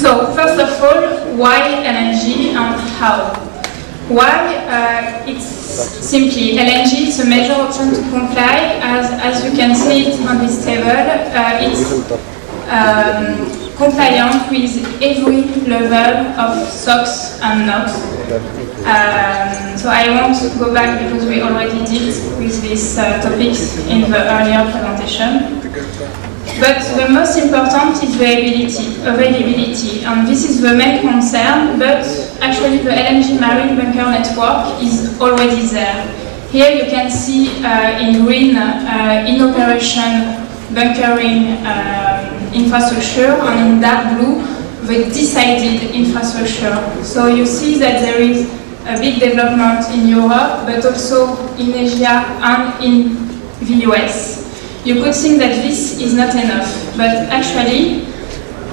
So, first of all, why LNG and how? Why? It's simply LNG is a major option to comply, as you can see it on this table. It's compliant with every level of SOx and NOx. So I won't go back because we already did with these topics in the earlier presentation. But the most important is availability, and this is the main concern, but actually the LNG Marine Bunker Network is already there. Here you can see in green in operation bunkering infrastructure, and in dark blue the decided infrastructure. So you see that there is a big development in Europe, but also in Asia and in the US. You could think that this is not enough, but actually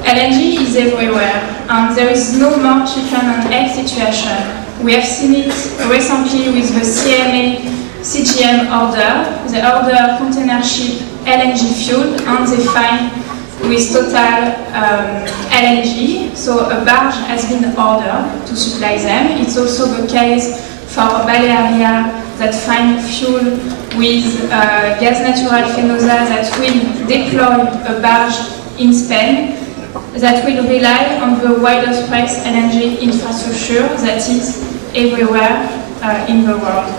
LNG is everywhere, and there is no more chicken and egg situation. We have seen it recently with the CGM order. They order container ship LNG fuel, and they find with Total LNG, so a barge has been ordered to supply them. It's also the case for Balearia that find fuel with gas natural fenosa that will deploy a barge in Spain that will rely on the widest spread LNG infrastructure that is everywhere in the world.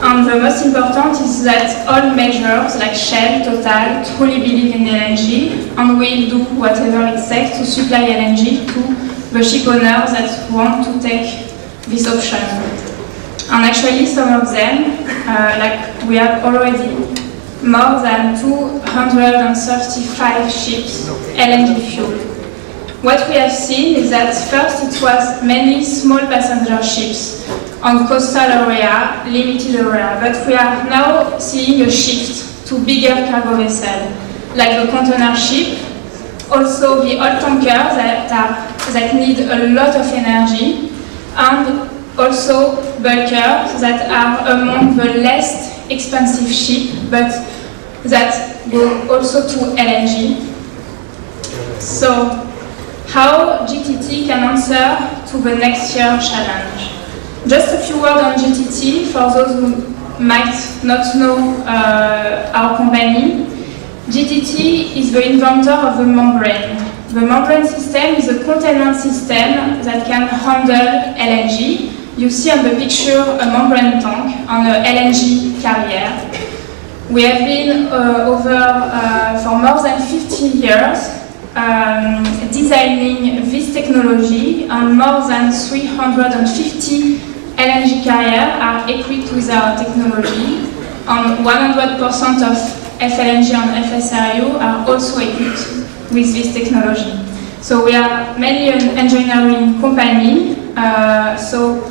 And the most important is that all majors like Shell, Total truly believe in LNG and will do whatever it takes to supply LNG to the ship owners that want to take this option. And actually some of them, like we have already more than 235 ships LNG fuel. What we have seen is that first it was mainly small passenger ships on coastal area, limited area, but we are now seeing a shift to bigger cargo vessels, like the container ship, also the oil tankers that need a lot of energy, and also bulkers that are among the less expensive ships, but that go also to LNG. So, how GTT can answer to the next year challenge? Just a few words on GTT for those who might not know our company. GTT is the inventor of the membrane. The membrane system is a containment system that can handle LNG. You see on the picture a membrane tank on an LNG carrier. We have been for more than 50 years designing this technology, and more than 350 LNG carriers are equipped with our technology, and 100% of FLNG and FSRU are also equipped with this technology. So we are mainly an engineering company, so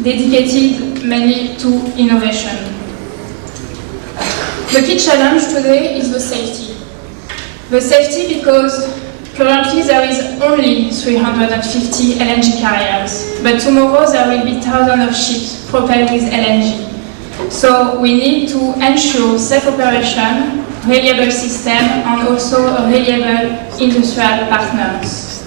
dedicated mainly to innovation. The key challenge today is the safety. The safety because currently there is only 350 LNG carriers, but tomorrow there will be thousands of ships propelled with LNG. So we need to ensure safe operation, reliable system, and also a reliable industrial partners.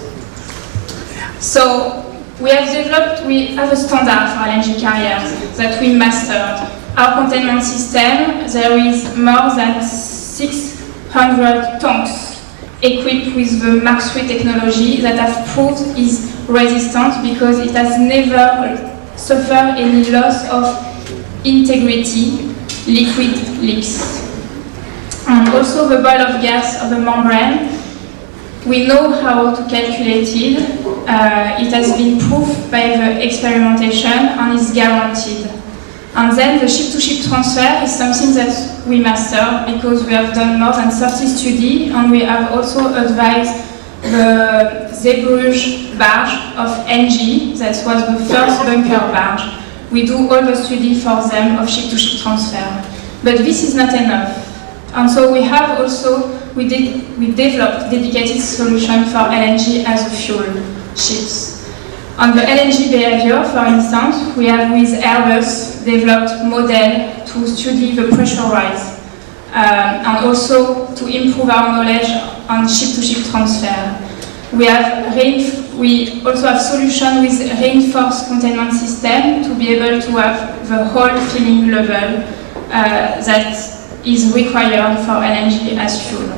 So we have a standard for LNG carriers that we mastered. Our containment system, there is more than 600 tanks equipped with the Mark III technology that have proved is resistant because it has never suffered any loss of integrity, liquid leaks. And also the boil of gas of the membrane, we know how to calculate it. It has been proved by the experimentation and is guaranteed. And then the ship-to-ship transfer is something that we master because we have done more than 30 studies, and we have also advised the Zeebrugge barge of NG, that was the first bunker barge. We do all the studies for them of ship-to-ship transfer. But this is not enough. And so we have also, we developed dedicated solution for LNG as a fuel ships. On the LNG behavior, for instance, we have with Airbus developed model to study the pressure rise and also to improve our knowledge on ship-to-ship transfer. We also have solution with reinforced containment system to be able to have the whole filling level that is required for LNG as fuel.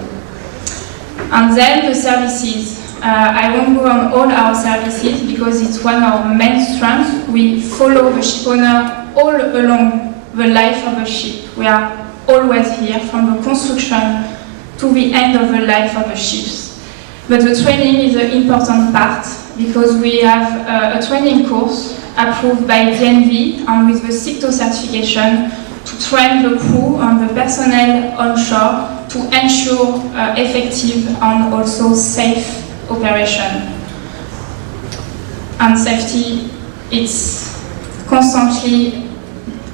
And then the services. I won't go on all our services because it's one of our main strengths. We follow the ship owner all along the life of the ship. We are always here from the construction to the end of the life of the ships. But the training is an important part because we have a training course approved by DNV and with the SICTO certification to train the crew and the personnel onshore to ensure effective and also safe operation. And safety, it's constantly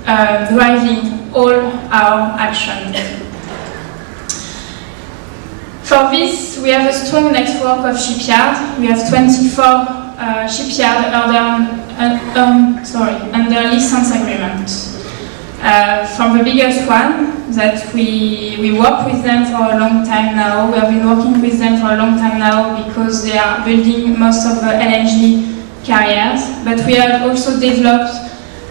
driving all our action. For this, we have a strong network of shipyards. We have 24 shipyards under license agreement. From the biggest one, that we work with them for a long time now. We have been working with them for a long time now because they are building most of the LNG carriers. But we have also developed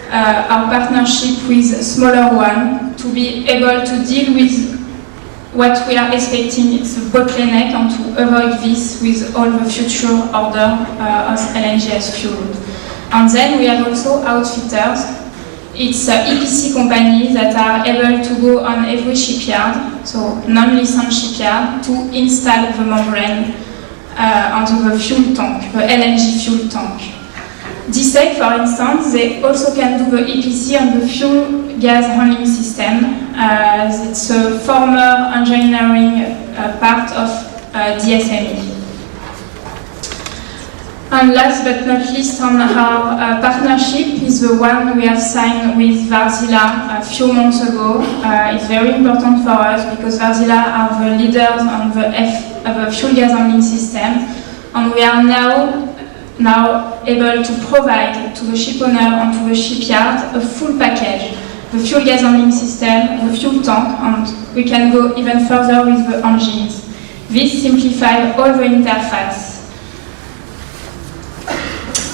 our partnership with a smaller one to be able to deal with what we are expecting. It's a bottleneck and to avoid this with all the future order of LNG as fuel. And then we have also outfitters. It's EPC companies that are able to go on every shipyard, so non-licensed shipyard, to install the membrane onto the fuel tank, the LNG fuel tank. DSEC, for instance, they also can do the EPC on the fuel gas handling system. It's a former engineering part of DSME. And last but not least on our partnership is the one we have signed with Wärtsilä a few months ago. It's very important for us because Wärtsilä are the leaders on the fuel gas handling system, and we are now able to provide to the ship owner and to the shipyard a full package. The fuel gas handling system, the fuel tank, and we can go even further with the engines. This simplifies all the interface.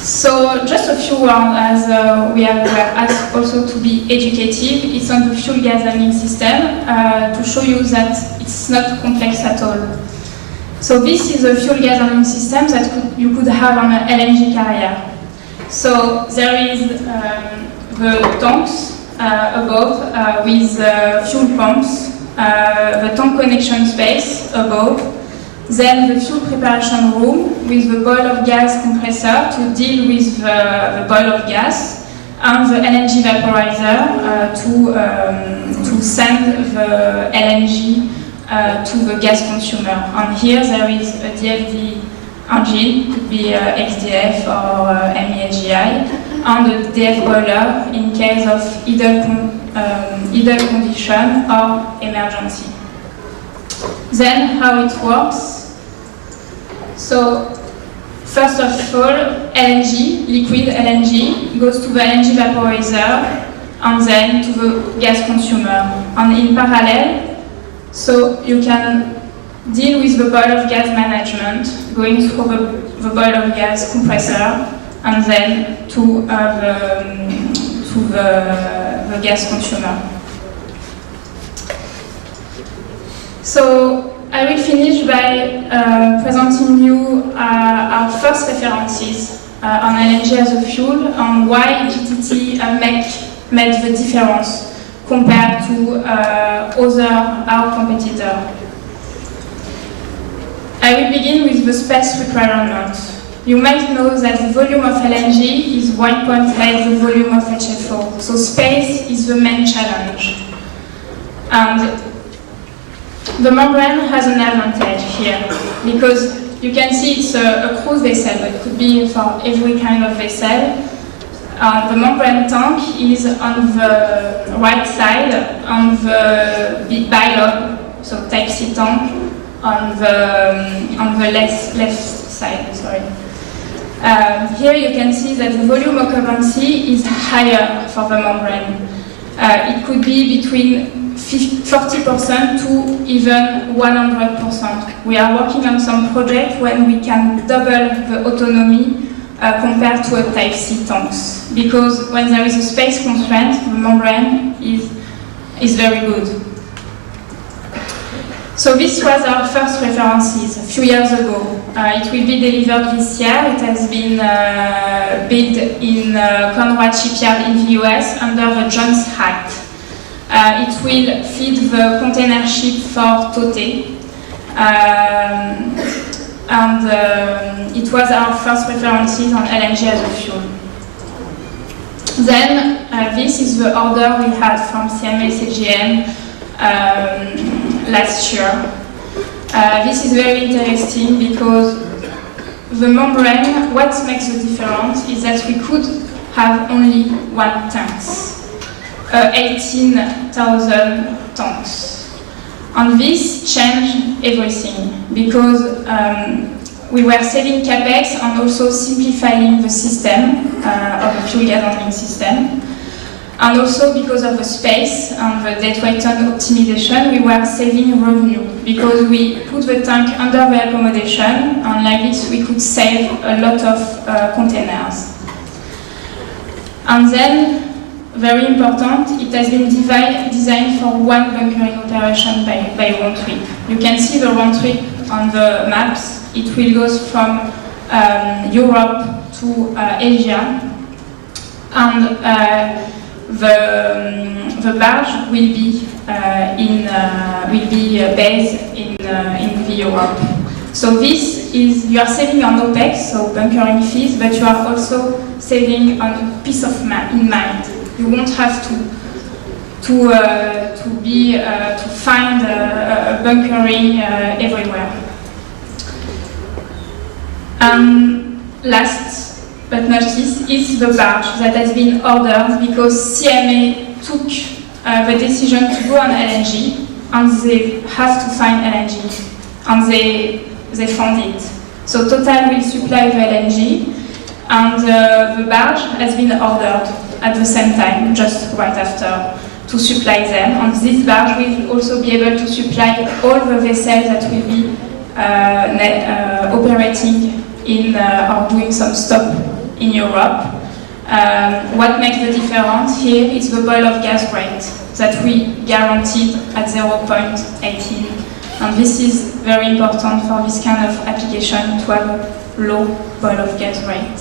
So just a few words as we were asked also to be educative. It's on the fuel gas handling system to show you that it's not complex at all. So this is a fuel gas handling system that you could have on an LNG carrier. So there is the tanks above with fuel pumps, the tank connection space above, then the fuel preparation room with the boil of gas compressor to deal with the boil of gas, and the LNG vaporizer to send the LNG to the gas consumer. And here there is a DFD engine, could be XDF or MEHGI, and a DF boiler in case of idle condition or emergency. Then how it works. So first of all, LNG, liquid LNG, goes to the LNG vaporizer and then to the gas consumer. And in parallel, so you can deal with the boil of gas management, going through the boil of gas compressor and then to the gas consumer. So I will finish by presenting you our first references on LNG as a fuel and why GTT made the difference compared to our competitor. I will begin with the space requirement. You might know that the volume of LNG is 1.8 the volume of HFO, so space is the main challenge. And the membrane has an advantage here, because you can see it's a cruise vessel, but it could be for every kind of vessel. The membrane tank is on the right side, on the bilog, so type C tank, on the left side. Sorry. Here you can see that the volume occupancy is higher for the membrane. It could be between 40% to even 100%. We are working on some project when we can double the autonomy compared to a Type C tanks. Because when there is a space constraint, the membrane is very good. So this was our first references a few years ago. It will be delivered this year. It has been built in Conrad Shipyard in the US under the Jones Act. It will feed the container ship for Tote. It was our first references on LNG as a fuel. Then this is the order we had from CMA CGM last year. This is very interesting because the membrane, what makes the difference is that we could have only one tanks, 18,000 tanks. And this changed everything because we were saving capex and also simplifying the system of the fuel gas handling system. And also because of the space and the deadweight ton optimization, we were saving revenue because we put the tank under the accommodation, and like this we could save a lot of containers. And then, very important, it has been designed for one bunkering operation by round trip. You can see the round trip on the maps. It will go from Europe to Asia, and the barge will be based in the Europe. So this is, you are saving on OPEX, so bunkering fees, but you are also saving on peace of mind. You won't have to find bunkering everywhere. Last but not least is the barge that has been ordered because CMA took the decision to go on LNG, and they have to find LNG, and they found it. So Total will supply the LNG, and the barge has been ordered at the same time, just right after, to supply them. And this barge will also be able to supply all the vessels that will be operating in or doing some stop in Europe. What makes the difference here is the boil of gas rate that we guaranteed at 0.18. And this is very important for this kind of application to have a low boil of gas rate.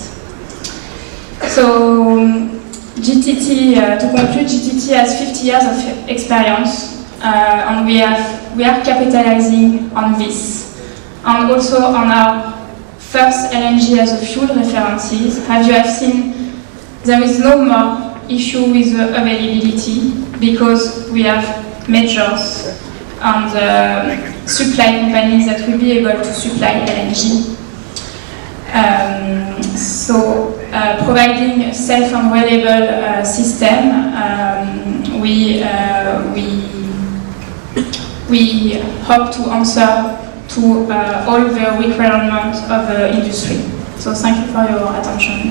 So GTT, to conclude, GTT has 50 years of experience, and we are capitalizing on this. And also on our first LNG as a fuel references, as you have seen, there is no more issue with the availability because we have majors and supply companies that will be able to supply LNG. Providing a safe and reliable system, we hope to answer to all the requirements of the industry. So thank you for your attention.